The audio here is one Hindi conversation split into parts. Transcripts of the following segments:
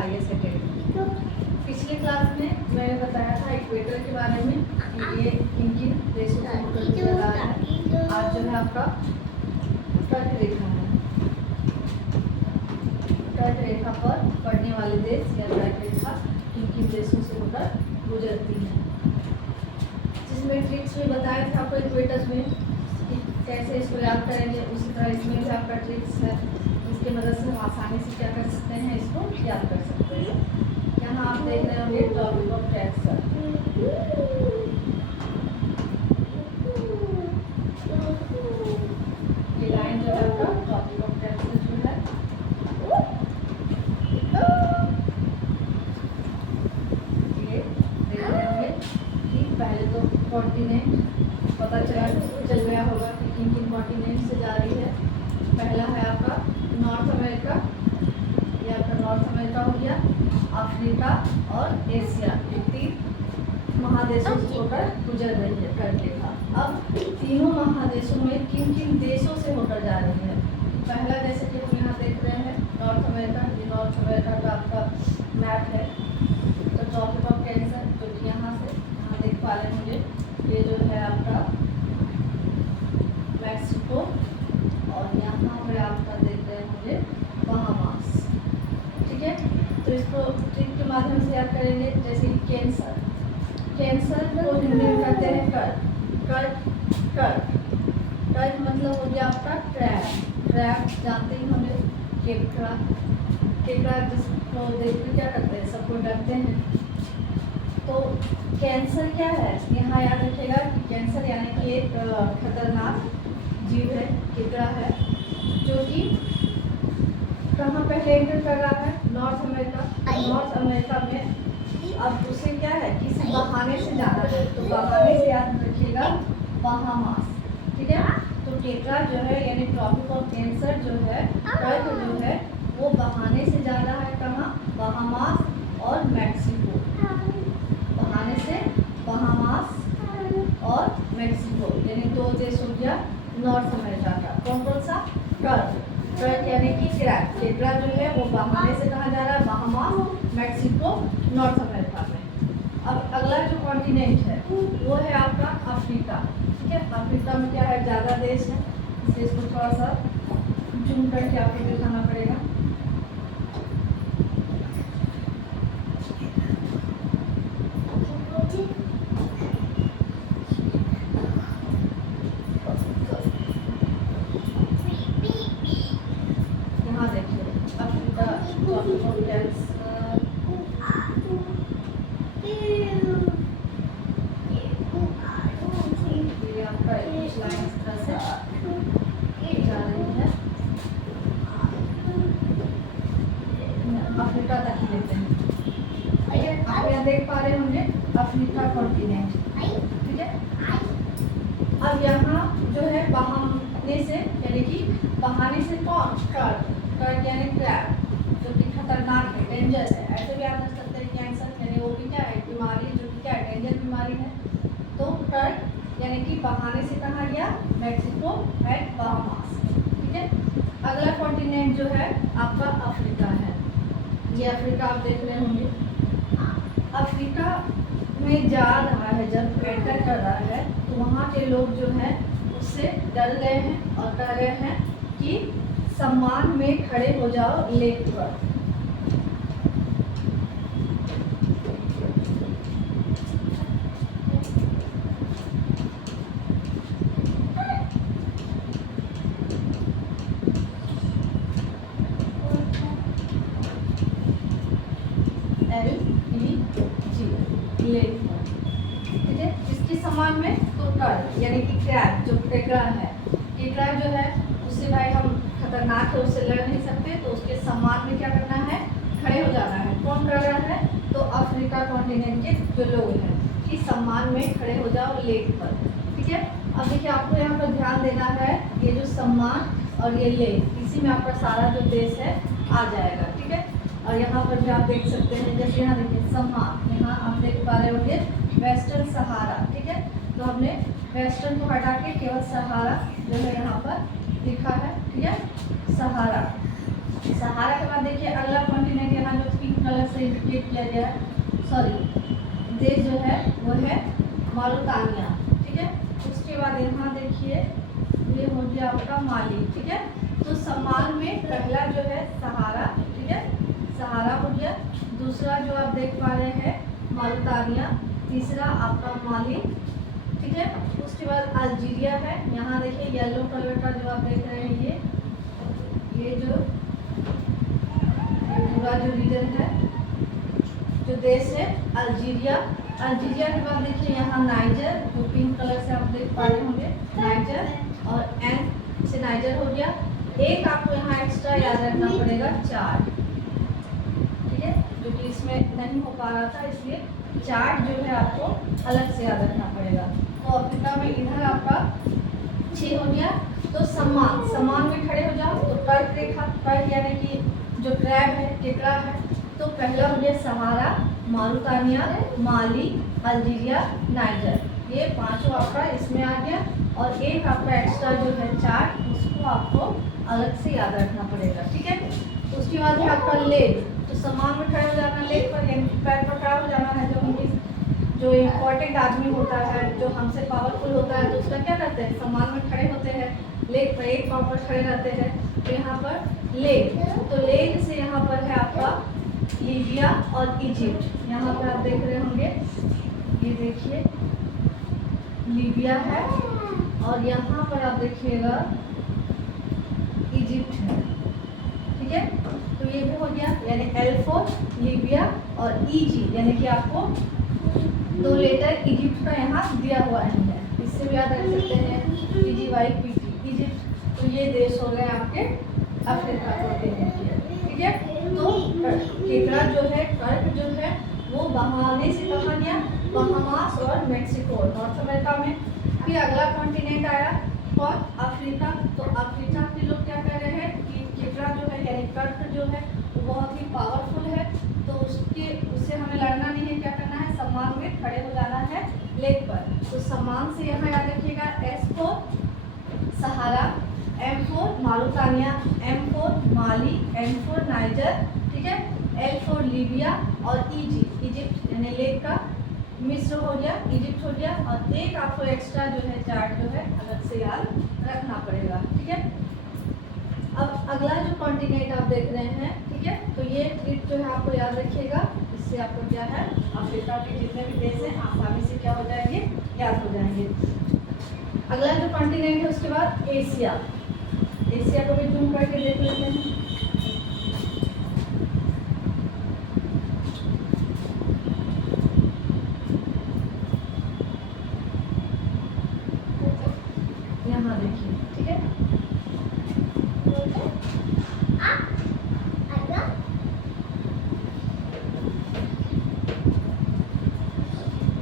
Highest altitude. पिछले क्लास में मैंने बताया था इक्वेटर के बारे में कि ये किन किन देशों से होकर गुजर रहा है। आज जो है आपका कर्क रेखा है, कर्क रेखा पर पड़ने वाले देश या कर्क रेखा किन किन देशों से होकर गुजरती है, जिसमें ट्रिक्स भी बताया था आपको इक्वेटर्स में कि कैसे इसको याद करेंगे। उसी तरह इसमें भी आपका ट्रिक्स है, इसकी मदद से हम आसानी से क्या कर सकते हैं, इसको याद कर सकते हैं। यहाँ आप देख रहे होंगे टॉपिक ऑफ कैंसर, ये लाइन जो है आपका टॉपिक ऑफ कैंसर जो है ये देख रहे होंगे कि पहले तो कॉन्टिनेंट पता चल गया होगा कि किन किन कॉन्टिनेंट से जा रही है। पहला है आपका नॉर्थ अमेरिका, ये आपका नॉर्थ अमेरिका हो गया, अफ्रीका और एशिया, ये 3 महादेशों से होकर गुजर रही है कर्क रेखा। अब तीनों महादेशों में किन किन देशों से होकर जा रही है। पहला जैसे कि हम यहाँ देख रहे हैं नॉर्थ अमेरिका, ये नॉर्थ अमेरिका का आपका मैप है। तो टॉपिक ऑफ कैंसर जो कि यहाँ से यहाँ देख पा रहे होंगे, ये जो है आपका मैक्सिको, और यहाँ पर आपका देख रहे होंगे बहामास। ठीक है, तो इसको ट्रिक के माध्यम से याद करेंगे। जैसे कैंसर, कैंसर को हिंदी में कहते हैं कर्क। कर्क कर्क कर्क मतलब हो गया आपका क्रैब। क्रैब जानते ही होंगे, केकड़ा। केकड़ा जिसको देख के क्या करते हैं, सबको डरते हैं। तो कैंसर क्या है, यहाँ याद रखिएगा कि कैंसर यानी कि एक खतरनाक जीव है, केकड़ा है, जो कि कहाँ पहले एंटर कर रहा है, नॉर्थ अमेरिका। नॉर्थ अमेरिका में अब उसे क्या है, किसी बहाने से जाना है, तो बहाने से याद रखिएगा बहामास। ठीक है, तो केकड़ा जो है यानी ट्रॉपिक ऑफ कैंसर जो है, कर्क जो है, वो बहाने से जा रहा है कहाँ, बहामास और मैक्सिको। बहाने से बहामास और मैक्सिको यानी 2 देश हो गया नॉर्थ अमेरिका का। कौन कौन सा, कर्क। कर्क यानी कि क्रैब, केकड़ा जो है वो बहाने से कहाँ जा रहा है, बहामास, मैक्सिको, नॉर्थ अमेरिका में। अब अगला जो कॉन्टिनेंट है वो है आपका अफ्रीका। ठीक है, अफ्रीका में क्या है, ज़्यादा देश है, इसलिए इसको थोड़ा सा जूम करके आपको दिखाना पड़ेगा। अफ्रीका तक ही लेते हैं। ठीक है, आप यहाँ देख पा रहे होंगे अफ्रीका कॉन्टिनेंट। ठीक है, अब यहाँ जो है बहाने से यानी कि बहाने से कौन, कर्क। कर्क यानी क्रैब, जो कि खतरनाक है, डेंजर है। ऐसे भी आप समझ सकते हैं कैंसर यानी वो भी क्या है, बीमारी है, जो कि क्या है, डेंजर बीमारी है। तो कर्क यानी कि बहाने से कहाँ गया, मैक्सिको एंड बहामास। ठीक है, अगला कॉन्टिनेंट जो है आपका अफ्रीका है। ये अफ्रीका आप देख रहे होंगे। अफ्रीका में जा रहा है, जब एंटर कर रहा है तो वहाँ के लोग जो हैं उससे डर गए हैं और कह रहे हैं कि सम्मान में खड़े हो जाओ लेक पर। लेक पर। ठीक है, इसके समान में तो कर्क यानी कि क्रैब, जो केकड़ा है, केकड़ा जो है उससे भाई हम खतरनाक है, उससे लड़ नहीं सकते, तो उसके सम्मान में क्या करना है, खड़े हो जाना है। कौन कर रहा है, तो अफ्रीका कॉन्टिनेंट के जो लोग हैं कि सम्मान में खड़े हो जाओ लेक पर। ठीक है, अब देखिए आपको यहाँ पर ध्यान देना है, ये जो सम्मान और ये लेक, इसी में आपका सारा जो देश है आ जाएगा। ठीक है, और यहाँ पर भी आप देख सकते हैं, जैसे यहाँ देखिए सम्मान, यहाँ आप देख पा रहे होंगे वेस्टर्न सहारा। ठीक है, तो हमने वेस्टर्न को हटा के केवल सहारा जो है यहाँ पर लिखा है। ठीक है, सहारा। सहारा के बाद देखिए अगला कॉन्टिनेंट यहाँ जो पिंक कलर से इंडिकेट किया गया है, सॉरी देश जो है वो है मॉरिटानिया, ठीक है। उसके बाद यहाँ देखिए ये हो गया आपका माली, ठीक है। तो सम्मान में पहला जो है सहारा, ठीक है, सहारा हो गया। दूसरा जो आप देख पा रहे हैं मॉरिटानिया, तीसरा आपका माली, ठीक है। उसके बाद अल्जीरिया है, यहाँ देखिए येलो कलर का जो आप देख रहे हैं ये जो पूरा जो रीजन है, जो देश है अल्जीरिया। अल्जीरिया के बाद देखिए यहाँ नाइजर, जो पिंक कलर से आप देख पा रहे होंगे नाइजर, और एन से नाइजर हो गया। एक आपको यहाँ एक्स्ट्रा याद रखना पड़ेगा चार्ट, ठीक है, जो कि इसमें नहीं हो पा रहा था, इसलिए चार्ट जो है आपको अलग से याद रखना पड़ेगा। तो अफ्रीका में इधर आपका 6 हो गया। तो सम्मान, सम्मान में खड़े हो जाओ तो कर्क रेखा, कर्क यानी कि जो क्रैब है, केकड़ा है। तो पहला हो गया सहारा, मॉरिटानिया, माली, अल्जीरिया, नाइजर, ये पांचों आपका इसमें आ गया। और एक आपका एक्स्ट्रा जो है चार्ट, उसको आपको अलग से याद रखना पड़ेगा, ठीक है। उसके बाद है आपका लेग, तो सम्मान में खड़े हो जाना, लेग पर पैर पर खड़ा हो जाना है। जो इम्पोर्टेंट आदमी होता है, जो हमसे पावरफुल होता है, तो उसका क्या करते हैं, सम्मान में खड़े होते हैं, लेग पर एक पाँव पर खड़े रहते हैं। तो यहाँ पर लेग, तो लेग से यहाँ पर है आपका लीबिया और इजिप्ट। यहाँ पर आप देख रहे होंगे, ये देखिए लीबिया है, और यहाँ पर आप देखिएगा इजिप्ट है, ठीक है। तो ये भी हो गया, यानी L4 लीबिया और EG, यानी कि आपको 2 लेटर इजिप्ट का यहाँ दिया हुआ नहीं है, इससे भी याद रख सकते हैं EGYPT इजिप्ट। तो ये देश हो गए आपके अफ्रीका के, ठीक है। तो केकड़ा जो है, कर्क जो है वो बहाने से कहा गया, बहामास और मेक्सिको नॉर्थ अमेरिका में। फिर अगला कॉन्टिनेंट आया और अफ्रीका। तो अफ्रीका के लोग क्या कह रहे हैं कि केकड़ा जो है यानी कर्क जो है वो बहुत ही पावरफुल है, तो उससे हमें लड़ना नहीं है, क्या करना है, सम्मान में खड़े हो जाना है लेग पर। तो सम्मान से यहाँ याद रखिएगा S4 सहारा, M4 मॉरिटानिया, M4 माली, M4 नाइजर, ठीक है, L4 लीबिया और EG इजिप्ट, यानी लेग का मिस्र हो गया, इजिप्ट हो गया। और एक आपको एक्स्ट्रा जो है चार्ट जो है अलग से याद रखना पड़ेगा, ठीक है। अब अगला जो कॉन्टिनेंट आप देख रहे हैं, ठीक है, तो ये ट्रिप जो है आपको याद रखिएगा, इससे आपको क्या है अफ्रीका के जितने भी देश हैं आसानी से क्या हो जाएंगे, याद हो जाएंगे। अगला जो कॉन्टिनेंट है उसके बाद एशिया, एशिया को भी जूम करके देख लेते हैं। यहाँ देखिए, ठीक है,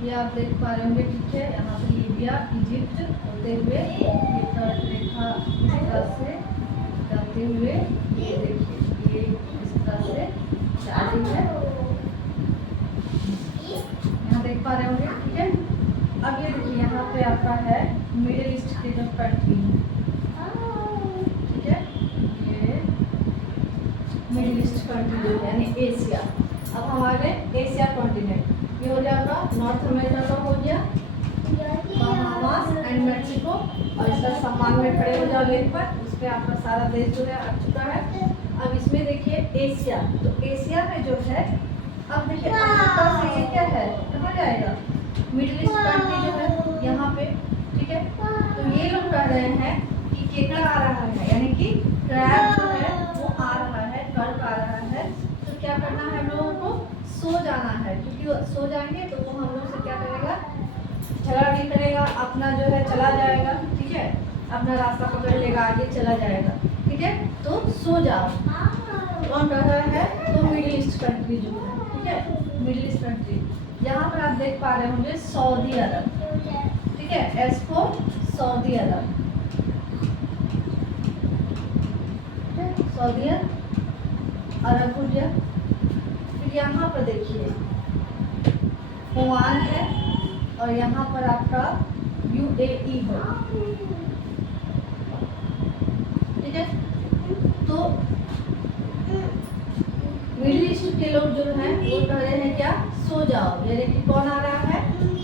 ये आप देख पा रहे होंगे, ठीक है। यहाँ से लीबिया इजिप्ट होते हुए ये कर्क रेखा इस तरह से जाते हुए, ये देखिए ये इस तरह से जा रही है, यहाँ देख पा रहे होंगे, ठीक है। अब ये देखिए यहाँ पे आपका है मिडिल ईस्ट के जो कंट्री है, ठीक है, ये मिडिल ईस्ट कंट्री जो है यानी एशिया। अब हमारे एशिया कॉन्टिनेंट ये हो गया आपका नॉर्थ अमेरिका का हो गया, बहामास एंड मेक्सिको, और इसका सम्मान में खड़े हो जाओ लेग पर, उस पर आपका सारा देश जो है आ चुका है। अब इसमें देखिए एशिया, तो एशिया में जो है अब देखिए अफ्रीका से ये क्या है, कहाँ जाएगा, मिडिल ईस्ट कंट्री जो है यहाँ पे, ठीक है। तो ये लोग कह रहे हैं कि केकड़ा आ रहा है, यानी कि क्रैब जो है वो आ रहा है, कर्क आ रहा है। तो क्या करना है हम लोगों को, सो जाना है, क्योंकि सो जाएंगे तो वो हम लोग से क्या करेगा, झगड़ा नहीं करेगा, अपना जो है चला जाएगा, ठीक है, अपना रास्ता पकड़ लेगा, आगे चला जाएगा, ठीक है। तो सो जाओ, कौन कह रहा है, तो मिडिल ईस्ट कंट्री जो है, ठीक है, मिडिल ईस्ट कंट्री। यहाँ पर आप देख पा रहे होंगे सऊदी अरब, ठीक है, S4 सऊदी अरब, सऊदी अरब हो गया। फिर यहाँ पर देखिए ओमान है, और यहाँ पर आपका UAE है, ठीक है। तो मिडिल ईस्ट के लोग जो हैं वो कह रहे हैं क्या, सो जाओ। यानी कि कौन आ रहा है,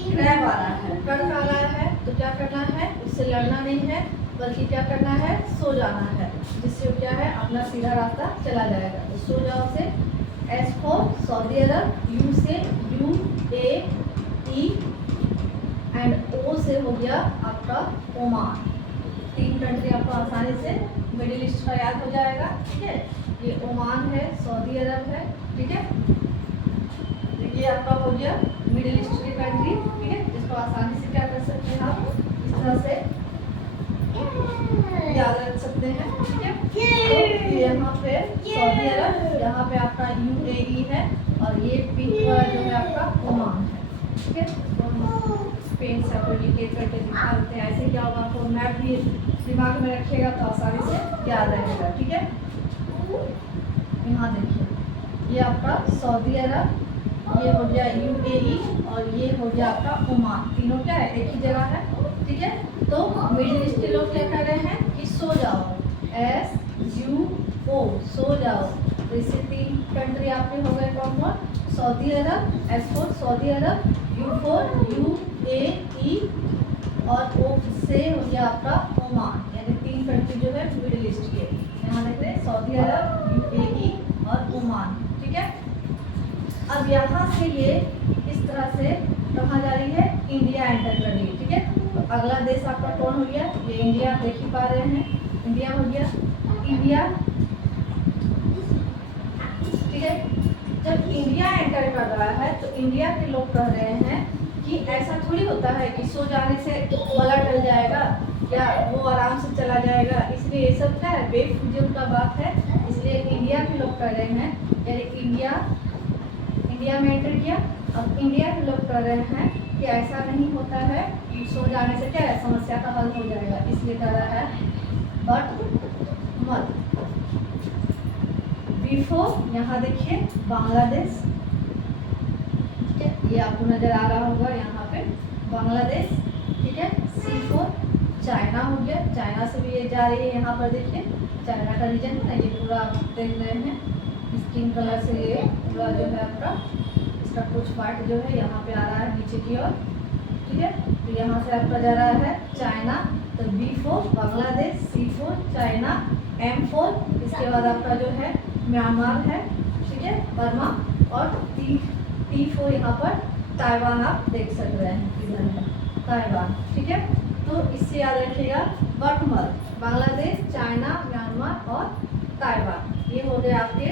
क्रैब आ रहा है, कर्क आ रहा है, तो क्या करना है, उससे लड़ना नहीं है बल्कि क्या करना है, सो जाना है, जिससे क्या है अपना सीधा रास्ता चला जाएगा। तो सो जाओ से S for Saudi Arab, you से UAE एंड ओ से हो गया आपका ओमान। 3 कंट्री आपको आसानी से मिडिल ईस्ट का याद हो जाएगा। ठीक है, ये ओमान है, सऊदी अरब है। ठीक है, तो ये आपका हो गया मिडिल ईस्ट की कंट्री। ठीक है, जिसको आसानी से क्या कर सकते हैं आप, इस तरह से याद रख सकते हैं। ठीक है, तो यहाँ पे सऊदी अरब, यहाँ पे आपका UAE है और ये पिंक वाला जो है आपका ओमान है। ठीक है, तो हम पेन से आपको इंडिकेट करके दिखा देते हैं। ऐसे क्या होगा, आपको मैप भी दिमाग में रखिएगा तो आसानी से याद रहेगा। ठीक है, यहाँ देखिए ये आपका सऊदी अरब, ये हो गया UAE और ये हो गया आपका ओमान। तीनों क्या है, एक ही जगह है। ठीक है, तो मिडिल ईस्ट के लोग क्या कर रहे हैं कि सो जाओ, SUO, सो जाओ। तो इससे 3 कंट्री आपके हो गए कौन कौन, Saudi Arab, S for Saudi Arab, U for UAE और O से हो गया आपका ओमान। यानी 3 कंट्री जो है मिडिल ईस्ट के, यहाँ देख रहे हैं सऊदी अरब, UAE और ओमान। ठीक है, अब यहाँ से ये इस तरह से कहाँ जा रही है, इंडिया एंटर कर रही है। ठीक है, तो अगला देश आपका कौन हो गया, ये इंडिया आप देख ही पा रहे हैं, इंडिया हो गया। इंडिया, ठीक है, जब इंडिया एंटर कर रहा है तो इंडिया के लोग कह रहे हैं कि ऐसा थोड़ी होता है कि सो जाने से गला टल जाएगा या वो आराम से चला जाएगा। इसलिए ये सब क्या है, बेफिजूल का बात है। इसलिए इंडिया के लोग कह रहे हैं, यानी इंडिया में एंटर किया। अब इंडिया के लोग कह रहे हैं कि ऐसा नहीं होता है कि सो जाने से क्या है समस्या का हल हो जाएगा। इसलिए कह रहा है बट मत। बिफोर, यहाँ देखिए बांग्लादेश, ठीक है, ये आपको नजर आ रहा होगा यहाँ पे बांग्लादेश। ठीक है, C फॉर चाइना हो गया, चाइना से भी ये जा रही है। यहाँ पर देखिए चाइना का रीजन है ना, ये पूरा आप देख रहे हैं स्किन कलर से, ये पूरा जो है आपका इसका कुछ पार्ट जो है यहाँ पे आ रहा है नीचे की ओर। ठीक है, तो यहाँ से आपका जा रहा है चाइना। तो B for Bangladesh, C for China, M for इसके बाद आपका जो है म्यांमार है। ठीक है, बर्मा और T फॉर यहाँ पर ताइवान आप देख सक रहे हैं, इधर है ताइवान। ठीक है, तो इससे याद रखिएगा बटमल, बांग्लादेश, चाइना, म्यांमार और ताइवान, ये हो गए आपके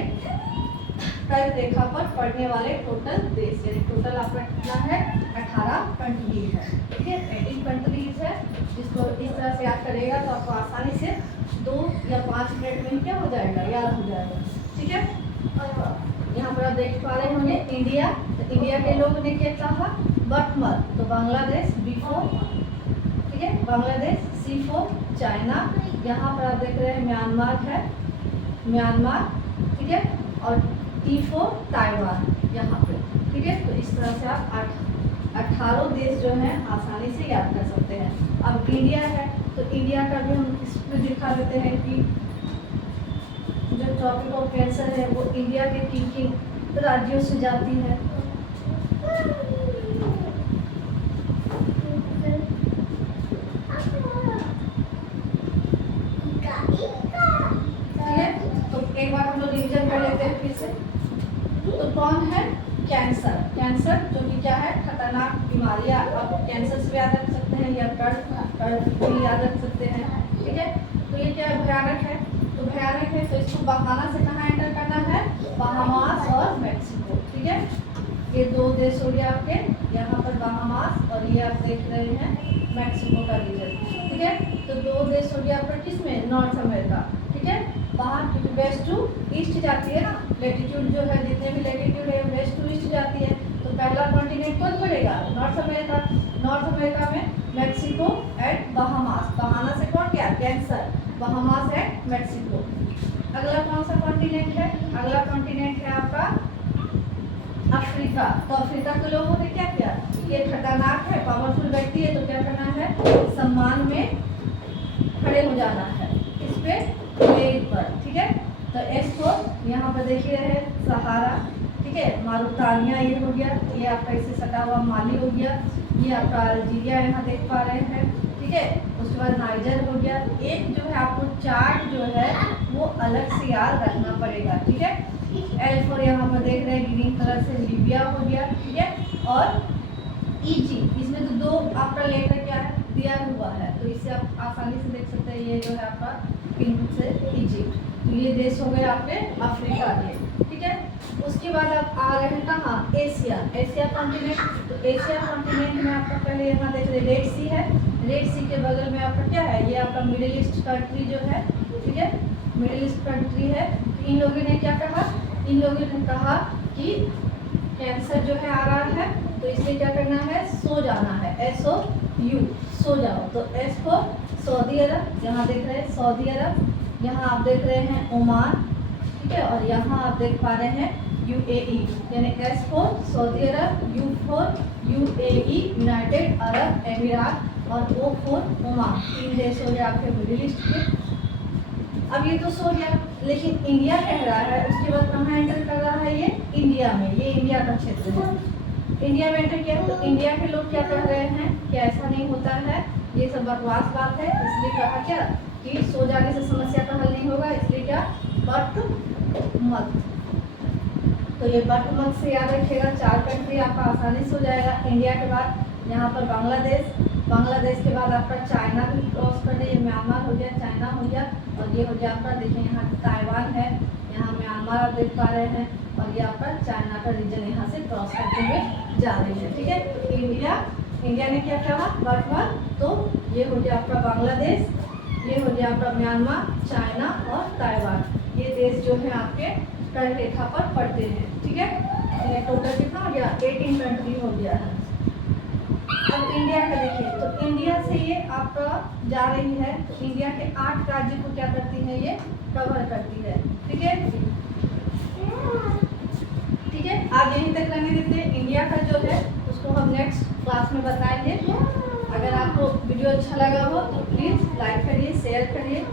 कर्क रेखा पर पड़ने वाले टोटल देश। यानी टोटल आपका कितना है, 18 कंट्रीज है। ठीक है, 18 कंट्रीज है, जिसको इस तरह से याद करेगा तो आपको आसानी से 2 या 5 मिनट में क्या हो जाएगा, याद हो जाएगा। ठीक है, यहाँ पर आप देख पा रहे होंगे इंडिया, तो इंडिया के लोगों ने क्या कहा, बटमल, तो बांग्लादेश B फॉर, ठीक है, बांग्लादेश, C फॉर चाइना, यहाँ पर आप देख रहे हैं म्यांमार है, म्यांमार। ठीक है, और T फॉर ताइवान यहाँ पे। ठीक है, तो इस तरह से आप 18 देश जो हैं आसानी से याद कर सकते हैं। अब इंडिया है तो इंडिया का भी हम इस पर दिखा देते हैं कि जो टॉपिक ऑफ कैंसर है वो इंडिया के किन राज्यों से जाती है। ठीक है, तो एक बार हम लोग रिविजन कर लेते हैं फिर से। तो कौन है, कैंसर। कैंसर जो कि क्या है, खतरनाक बीमारियां। आप कैंसर से याद रख सकते हैं या कर्क भी याद रख सकते हैं। ठीक है, तो ये क्या भयानक है, तो भयानक है तो इसको बहाना से कहाँ एंटर करना है, बहामास और मैक्सिको। ठीक है, ये 2 देश हो गया आपके, यहाँ पर बहामास और ये आप देख रहे हैं मैक्सिको का रीजन। ठीक है, तो 2 देश हो गया आपका किसमें, नॉर्थ अमेरिका। ठीक है, बाहर वेस्ट टू ईस्ट जाती है ना, लेटीट्यूड जो है जितने भी लेटीट्यूड है वेस्ट टू ईस्ट जाती है। तो पहला कॉन्टिनेंट कौन पड़ेगा, नॉर्थ अमेरिका। नॉर्थ अमेरिका में मैक्सिको एंड बहामास, बहाना से कौन गया, कैंसर, बहामास एंड मैक्सिको। अगला कौन सा कॉन्टिनेंट है, अगला कॉन्टिनेंट है आपका अफ्रीका। तो अफ्रीका के लोगों ने क्या किया, ये खतरनाक है, पावरफुल व्यक्ति है, तो क्या करना है, सम्मान में खड़े हो जाना है, इस पे प्लेग पर। ठीक है, तो S फॉर यहाँ पर देखिए है सहारा, ठीक है, मारुतानिया ये हो गया, ये आपका इससे सटा हुआ माली हो गया, ये आपका अल्जीरिया यहाँ देख पा रहे हैं, ठीक है। उसके बाद नाइजर हो गया। एक जो है आपको चार्ट जो है वो अलग से याद रखना पड़ेगा, ठीक है। एल फॉर यहाँ पर देख रहे हैं ग्रीन कलर से लीबिया हो गया, ठीक है। और ईजी, इसमें तो 2 आपका लेटर क्या है दिया हुआ है, तो इसे आप आसानी से देख सकते हैं। ये जो है आपका पिंक से इजिप्ट, तो ये देश हो गए आपके अफ्रीका के, ठीक है। उसके बाद आप आ रहे हैं कहाँ, एशिया, एशिया कॉन्टिनेंट। तो एशिया कॉन्टिनेंट में आपका पहले यहाँ देख रहे रेड सी है, रेड सी के बगल में आपका क्या है, ये आपका मिडिल ईस्ट कंट्री जो है, ठीक है, मिडिल ईस्ट कंट्री है। इन लोगों ने क्या कहा, इन लोगों ने कहा कि कैंसर जो है आ रहा है, तो इसलिए क्या करना है, सो जाना है, SOU, सो जाओ। तो एस को सऊदी अरब, यहाँ देख रहे हैं सऊदी अरब, यहाँ आप देख रहे हैं ओमान, ठीक है, और यहाँ आप देख पा रहे हैं UAE, यानी S for Saudi Arab, U for UAE United Arab एमिरात, और O फॉर ओमान। 3 देश हो गए आपके मिडिल ईस्ट के। अब ये तो सो गया, लेकिन इंडिया कह रहा है, उसके बाद कहाँ एंटर कर रहा है, ये इंडिया में, ये इंडिया का क्षेत्र है। इंडिया में एंटर किया तो इंडिया के लोग क्या कह रहे हैं कि ऐसा नहीं होता है, ये सब बकवास बात है, इसलिए कहा क्या कि सो जाने से समस्या का हल नहीं होगा, इसलिए क्या, बट मत। तो ये बट मत से याद रखिएगा, 4 कंट्री आपका आसानी से हो जाएगा। इंडिया के बाद यहाँ पर बांग्लादेश, बांग्लादेश के बाद आपका चाइना भी क्रॉस कर दिए, म्यांमार हो गया, चाइना हो गया, और ये हो गया आपका देखिए यहाँ ताइवान है, यहाँ म्यांमार आप देख पा रहे हैं, और ये आपका चाइना का रीजन यहाँ से क्रॉस करते हुए जा रही है, ठीक है। तो इंडिया ने क्या कहा, बट, तो ये हो गया आपका बांग्लादेश, ये हो गया आपका म्यांमार, चाइना और ताइवान, ये देश जो है आपके कर रेखा पर पड़ते हैं, ठीक है। टोटल कितना हो गया, 18 कंट्री हो गया है। अब इंडिया का देखिए, तो इंडिया से ये आपका जा रही है, तो इंडिया के 8 राज्य को क्या करती है, ये कवर करती है, ठीक है, ठीक है। आप यहीं तक रहने देते हैं। इंडिया का जो है उसको हम नेक्स्ट क्लास में बताएंगे। अगर आपको वीडियो अच्छा लगा हो तो प्लीज़ लाइक करिए, शेयर करिए,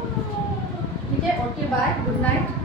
ठीक है। Okay, bye, good night.